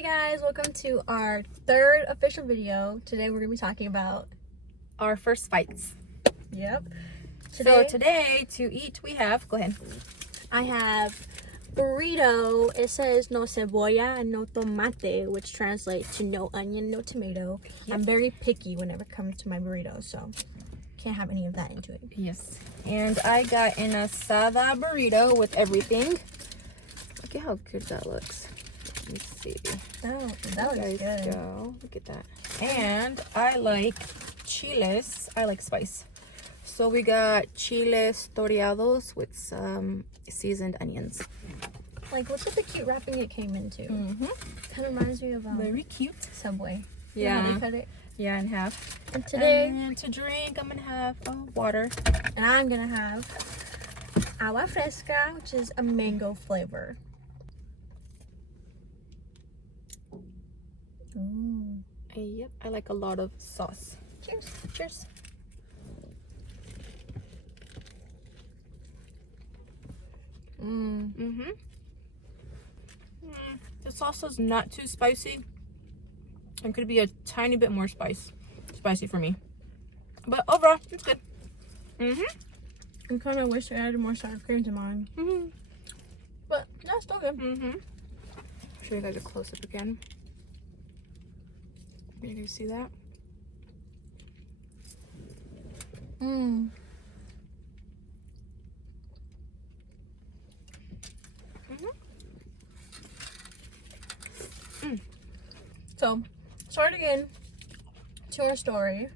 Hey guys, welcome to our third official video. Today we're going to be talking about our first fights. Yep. So today to eat we have, go ahead. I have burrito. It says no cebolla and no tomate, which translates to no onion, no tomato. Yep. I'm very picky whenever it comes to my burritos, so can't have any of that into it. Yes. And I got an asada burrito with everything. Look at how good that looks. Let me see. Oh, that looks good. Go. Look at that. And I like chiles. I like spice. So we got chiles toreados with some seasoned onions. Like, look at the cute wrapping it came into. Mm-hmm. Kind of reminds me of very cute Subway. Yeah. You know how they cut it? Yeah, in half. And today, and to drink, I'm gonna have water. And I'm gonna have agua fresca, which is a mango flavor. Ooh. Yep, I like a lot of sauce. Cheers. Cheers. The sauce is not too spicy. It could be a tiny bit more spicy for me. But overall, it's good. I kind of wish I added more sour cream to mine. But that's still good. Show you guys a close up again. You guys see that? So, start again to our story.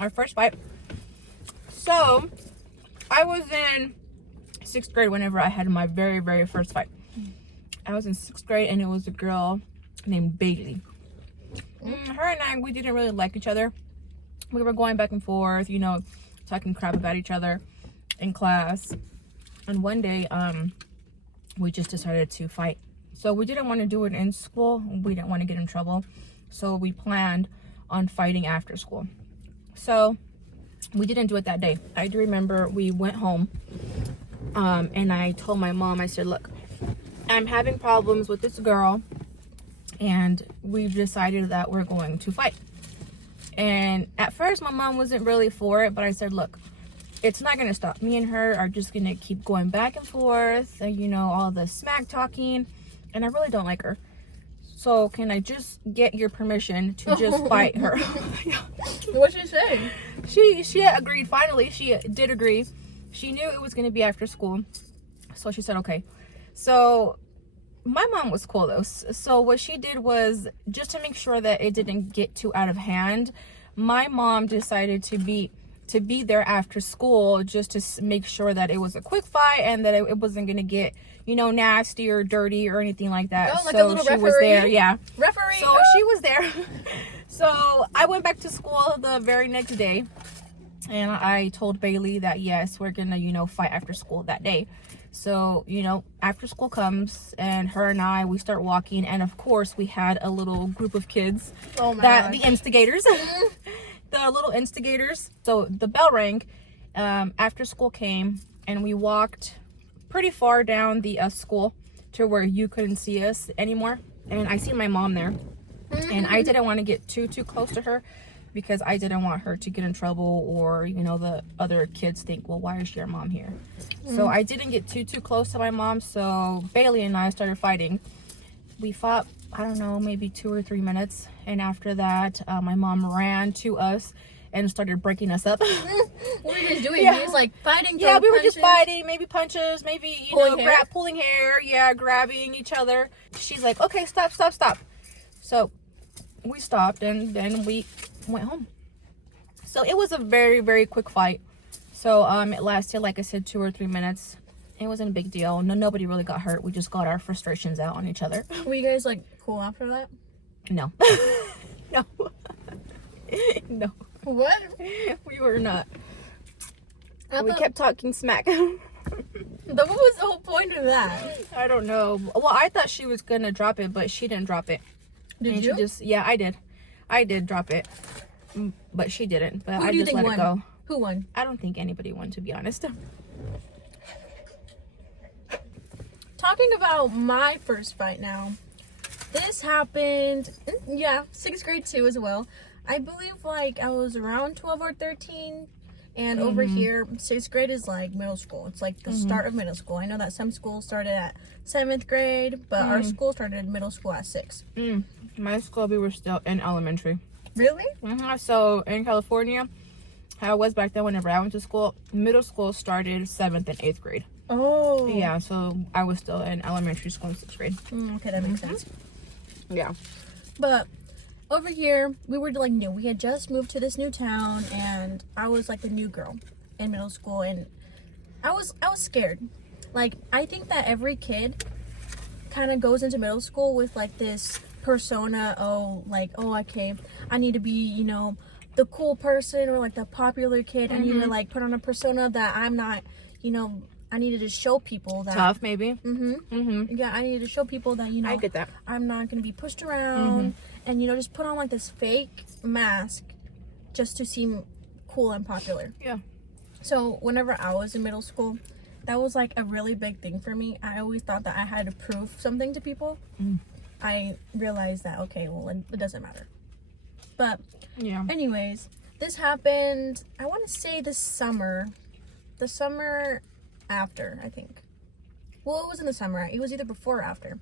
Our first bite. So, I was in 6th grade whenever I had my very first fight. I was in 6th grade and it was a girl named Bailey. Her and I, we didn't really like each other. We were going back and forth, you know, talking crap about each other in class. And one day, we just decided to fight. So we didn't want to do it in school. We didn't want to get in trouble. So we planned on fighting after school. So we didn't do it that day. I do remember we went home and I told my mom, I said, look, I'm having problems with this girl and we've decided that we're going to fight. And at first my mom wasn't really for it, but I said, look, it's not going to stop. Me and her are just going to keep going back and forth, you know, all the smack talking. And I really don't like her. So can I just get your permission to just fight her? What'd she say? She agreed. Finally, she did agree. She knew it was going to be after school. So she said, okay. So my mom was cool though. So what she did was, just to make sure that it didn't get too out of hand, my mom decided to be there after school just to make sure that it was a quick fight and that it wasn't going to get, you know, nasty or dirty or anything like that. Oh, like so a little she referee? was there, yeah. Referee. So she was there. So I went back to school the very next day and I told Bailey that yes, we're gonna, you know, fight after school that day. So, you know, after school comes and her and I, we start walking, and of course we had a little group of kids, the instigators. The little instigators. So the bell rang, after school came, and we walked pretty far down the school to where you couldn't see us anymore. And I see my mom there, and I didn't want to get too close to her because I didn't want her to get in trouble, or, you know, the other kids think, well, why is your mom here? So I didn't get too close to my mom. So Bailey and I started fighting. We fought, I don't know, maybe 2 or 3 minutes. And after that, my mom ran to us and started breaking us up. What were you guys doing? Yeah. You was like fighting? Yeah, we were punches? just fighting. Maybe punches, maybe, you Pulling know, hair? pulling hair. Yeah, grabbing each other. She's like, okay, stop. So we stopped and then we went home. So it was a very quick fight. So it lasted, like I said, 2 or 3 minutes. It wasn't a big deal. Nobody really got hurt. We just got our frustrations out on each other. Were you guys like cool after that? No. No. No. What? We were not. We thought- kept talking smack. What was the whole point of that? I don't know. Well, I thought she was gonna drop it, but she didn't drop it. Did you? Yeah, I did. I did drop it, but she didn't. But I just let it go. Who won? I don't think anybody won, to be honest. Talking about my first fight now. This happened, yeah, 6th grade too as well. I believe like I was around 12 or 13. And over here, 6th grade is like middle school. It's like the start of middle school. I know that some schools started at 7th grade, but our school started middle school at 6. My school, we were still in elementary. Really? So in California, how it was back then whenever I went to school, middle school started 7th and 8th grade. Oh. Yeah, so I was still in elementary school in 6th grade. Okay, that makes sense. Yeah. But over here, we were like new. We had just moved to this new town, and I was like the new girl in middle school, and I was scared. Like, I think that every kid kind of goes into middle school with like this persona. Oh, okay, I need to be, you know, the cool person or like the popular kid. I need to like put on a persona that I'm not, you know. I needed to show people that Tough, maybe. Yeah, I needed to show people that, you know, I get that. I'm not gonna be pushed around, and you know, just put on like this fake mask just to seem cool and popular. Yeah. So whenever I was in middle school, that was like a really big thing for me. I always thought that I had to prove something to people. I realized that, okay, well, it doesn't matter. But yeah. Anyways, this happened, I want to say the summer after, I think. Well, it was in the summer. It was either before or after.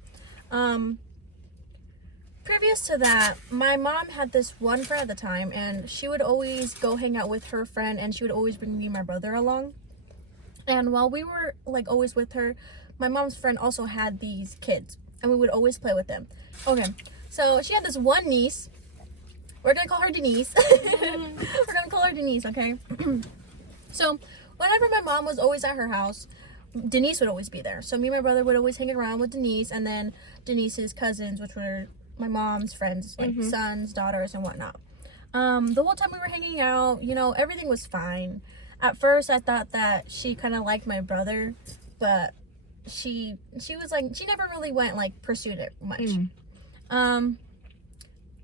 Previous to that, my mom had this one friend at the time, and she would always go hang out with her friend, and she would always bring me and my brother along. And while we were like always with her, my mom's friend also had these kids, and we would always play with them. Okay, so she had this one niece. We're gonna call her Denise. We're gonna call her Denise, okay? So whenever my mom was always at her house, Denise would always be there. So me and my brother would always hang around with Denise, and then Denise's cousins, which were my mom's friends, like sons, daughters, and whatnot. The whole time we were hanging out, you know, everything was fine. At first, I thought that she kind of liked my brother, but she was like, she never really went like pursued it much.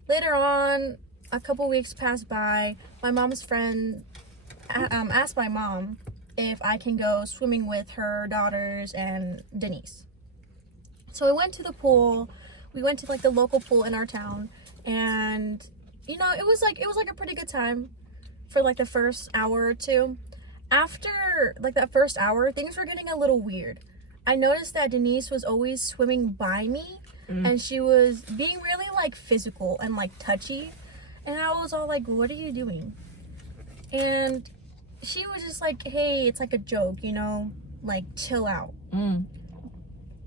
Later on, a couple weeks passed by. My mom's friend asked my mom if I can go swimming with her daughters and Denise. So we went to the pool. We went to like the local pool in our town, and you know, it was like a pretty good time for like the first hour or two. After like that first hour, things were getting a little weird. I noticed that Denise was always swimming by me, and she was being really like physical and like touchy, and I was all like, what are you doing? And she was just like, hey, it's like a joke, you know, like chill out.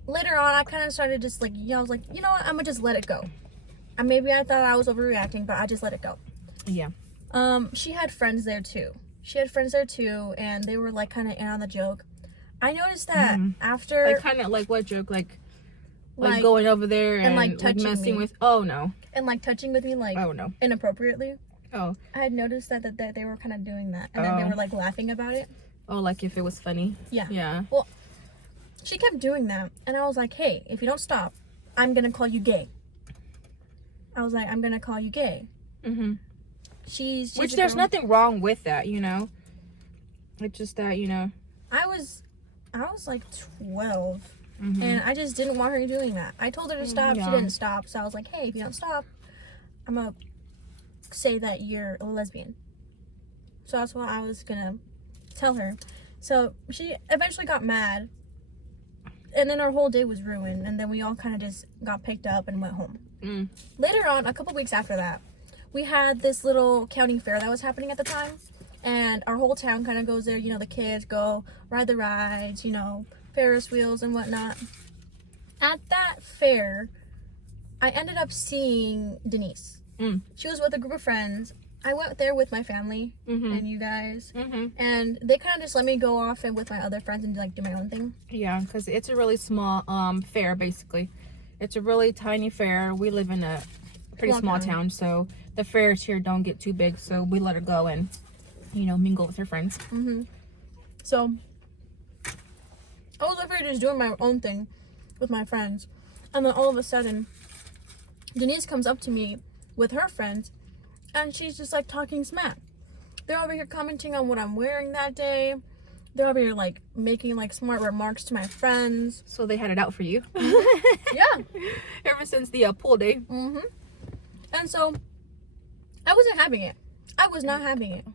Later on, I kind of started just like, I was like, you know what, I'm gonna just let it go. And maybe I thought I was overreacting, but I just let it go. Yeah. She had friends there too. And they were like kind of in on the joke. I noticed that after, like kind of like what joke, like going over there and like messing me. with. Oh no. And like touching with me, like oh no, inappropriately. Oh. I had noticed that they were kind of doing that, and then they were like laughing about it. Oh, like if it was funny. Yeah. Yeah. Well, she kept doing that, and I was like, hey, if you don't stop, I'm gonna call you gay. I was like, I'm gonna call you gay. She's which there's nothing wrong with that, you know. It's just that, you know. I was like 12, and I just didn't want her doing that. I told her to stop. She didn't stop, so I was like, hey, if you don't stop, I'm gonna say that you're a lesbian. So that's what I was gonna tell her. So she eventually got mad, and then our whole day was ruined, and then we all kind of just got picked up and went home. Later on, a couple weeks after that, we had this little county fair that was happening at the time, and our whole town kind of goes there. You know, the kids go ride the rides, you know, Ferris wheels and whatnot. At that fair, I ended up seeing Denise. She was with a group of friends. I went there with my family and you guys, and they kind of just let me go off and with my other friends and like do my own thing. Yeah, because it's a really small fair, basically. It's a really tiny fair. We live in a pretty small town, so the fairs here don't get too big, so we let her go and, you know, mingle with her friends. So I was over here just doing my own thing with my friends, and then all of a sudden Denise comes up to me with her friends, and she's just like talking smack. They're over here commenting on what I'm wearing that day. they're over here like making like smart remarks to my friends. So they had it out for you. Yeah. Ever since the pool day. Mm-hmm. And so I wasn't having it. I was not having it.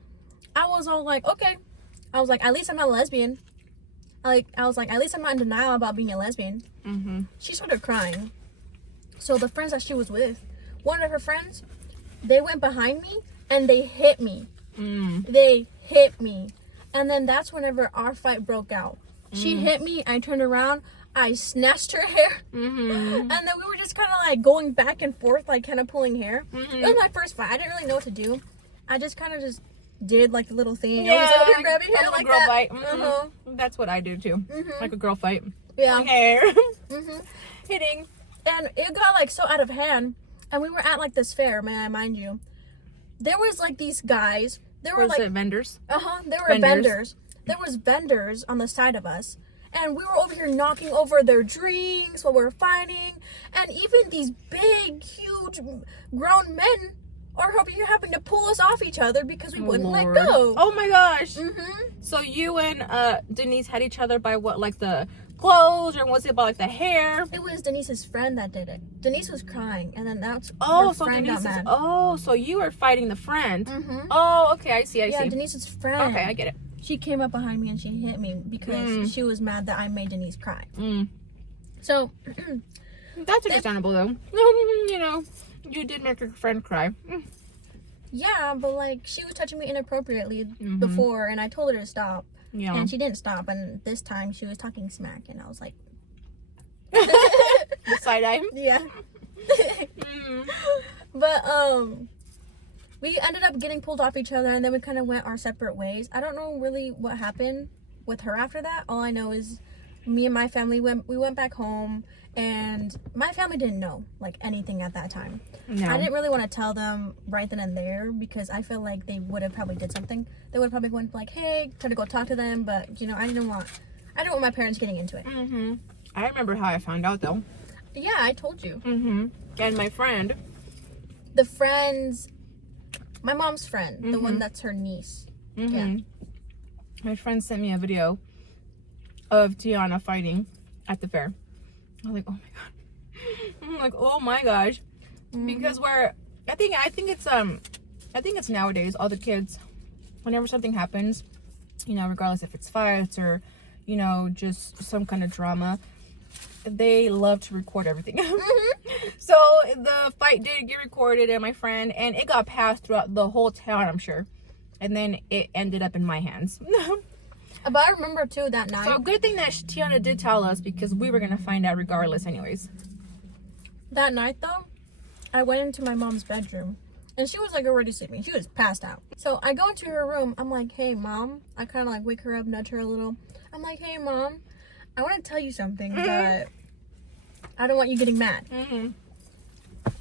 I was all like, okay. I was like, at least I'm not a lesbian. I was like, at least I'm not in denial about being a lesbian. Mm-hmm. She started crying. So the friends that she was with, one of her friends, they went behind me and they hit me. They hit me. And then that's whenever our fight broke out. She hit me. I turned around. I snatched her hair. And then we were just kind of like going back and forth, like kind of pulling hair. It was my first fight. I didn't really know what to do. I just kind of just did like a little thing. Yeah, I was like, okay, grabbing hair a like girl that. fight. That's what I do too. Like a girl fight. Yeah. Hair. Hitting. And it got like so out of hand. And we were at like this fair, may I mind you. There was like these guys. There were Was like it vendors? there were vendors. There was vendors on the side of us. And we were over here knocking over their drinks while we were fighting. And even these big, huge, grown men are over here having to pull us off each other because we wouldn't let go. Oh my gosh. So you and Denise had each other by what, like the clothes, or was it by like the hair? It was Denise's friend that did it. Denise was crying, and then that's her so friend Denise got mad. so you were fighting the friend. Oh, okay, I see. Yeah, Denise's friend. Okay, I get it. She came up behind me and she hit me because she was mad that I made Denise cry. So that's understandable though. You know, you did make your friend cry. yeah, but like she was touching me inappropriately before, and I told her to stop. Yeah. And she didn't stop, and this time she was talking smack, and I was like, The side eye. yeah. But we ended up getting pulled off each other, and then we kind of went our separate ways. I don't know really what happened with her after that. All I know is me and my family went back home, and my family didn't know like anything at that time. No. I didn't really want to tell them right then and there because I feel like they would have probably did something. They would have probably went like, hey, try to go talk to them, but you know, I didn't want my parents getting into it. I remember how I found out though. Yeah, I told you. And my friend. The friends, my mom's friend, the one that's her niece. Yeah. My friend sent me a video of Tiana fighting at the fair. I was like, oh my god. I'm like, oh my gosh. Because I think it's nowadays, all the kids, whenever something happens, you know, regardless if it's fights or, you know, just some kind of drama, they love to record everything. So the fight did get recorded, and my friend, and it got passed throughout the whole town, I'm sure. And then it ended up in my hands. But I remember too that night. So good thing that Tiana did tell us, because we were gonna find out regardless anyways. That night though, I went into my mom's bedroom, and she was like already sleeping. She was passed out. So I go into her room. I'm like, hey mom. I kind of like wake her up, nudge her a little. I'm like, hey mom, I want to tell you something, but I don't want you getting mad.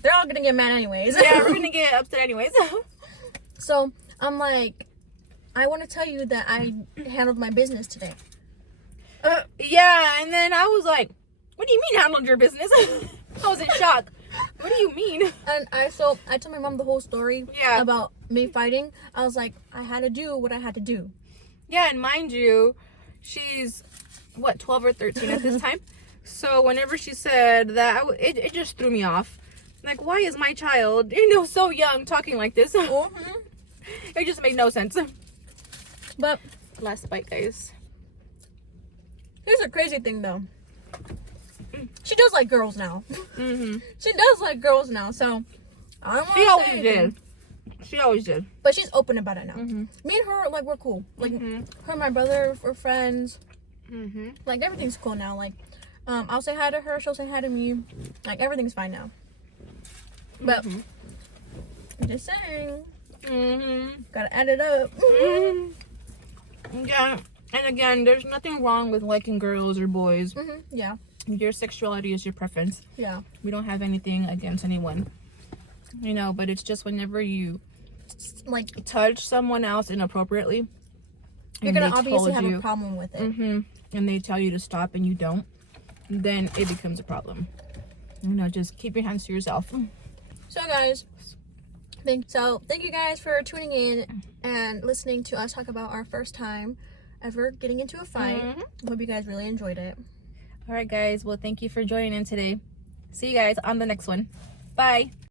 They're all gonna get mad anyways. Yeah, we're gonna get upset anyways. So I'm like, I want to tell you that I handled my business today. Yeah, and then I was like, what do you mean handled your business? I was in shock. What do you mean? And I told my mom the whole story about me fighting. I was like, I had to do what I had to do. Yeah, and mind you, she's, what, 12 or 13 at this time? So whenever she said that, it just threw me off. Like, why is my child, you know, so young talking like this? It just made no sense. But last bite, guys. Here's a crazy thing, though. She does like girls now. She does like girls now, so I don't want to say always anything. did. She always did. But she's open about it now. Me and her, like, we're cool. Like, her and my brother, we're friends. Like, everything's cool now. Like, I'll say hi to her, she'll say hi to me. Like, everything's fine now. But, I'm just saying. Gotta add it up. Yeah, and again, there's nothing wrong with liking girls or boys. Yeah. Your sexuality is your preference. Yeah. We don't have anything against anyone. You know, but it's just whenever you like touch someone else inappropriately, you're gonna obviously have a problem with it. And they tell you to stop and you don't, then it becomes a problem. You know, just keep your hands to yourself. So guys, thank you guys for tuning in and listening to us talk about our first time ever getting into a fight. Hope you guys really enjoyed it. All right, guys. Well, thank you for joining in today. See you guys on the next one. Bye.